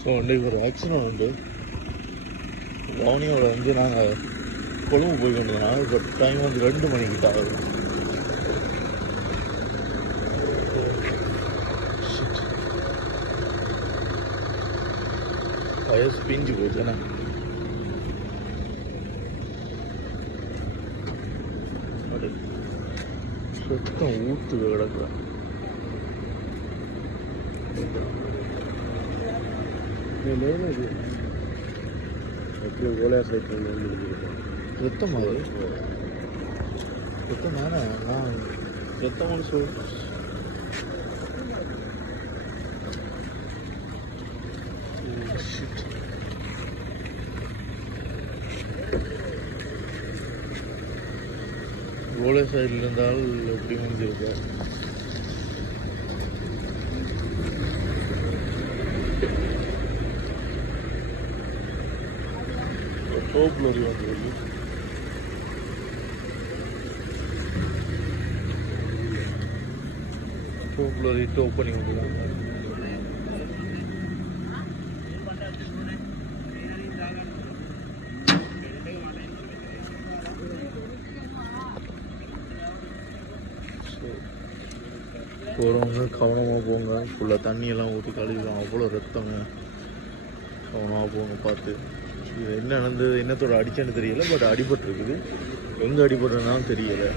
So இன்றைக்கு ஒரு accident உண்டு. வவுனியோட வந்து நாங்கள் கொழும்பு போய் கொண்டிருந்தோம். இப்போ டைம் வந்து 2 மணிக்கிட்ட ஆகுது. வயசு பிஞ்சு போச்சுண்ணே. சுத்தம் ஊத்து கிடக்குறேன். ரத்தம் அது ரத்தம் தானே. நான் ரத்தம்னு சொல்றேன். கோலை சைடில் இருந்தால் எப்படி வந்துருக்கா? டோப் லோரி வந்துருக்கு. டோப் லோரி டோப் பண்ணி விட்டுருக்காங்க. போகிறவங்க கவனமாக போங்க. ஃபுல்லாக தண்ணியெல்லாம் ஊற்றி கழுவிடும். அவ்வளோ ரத்தங்க. கவனமாக போங்க பார்த்து. இது என்ன நடந்தது, என்னத்தோட அடிச்சேன்னு தெரியல. பட் அடிபட்டுருக்குது. எங்கே அடிபட்டுறதுனாலும் தெரியலை.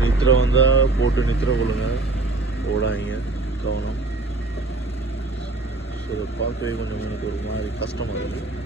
நித்திரை வந்தால் போட்டு நித்திரை கொள்ளுங்க. ஓடாதீங்க. கவனம். ஸோ இதை பார்க்கவே கொஞ்சம் எனக்கு ஒரு மாதிரி கஷ்டமாக இருக்குது.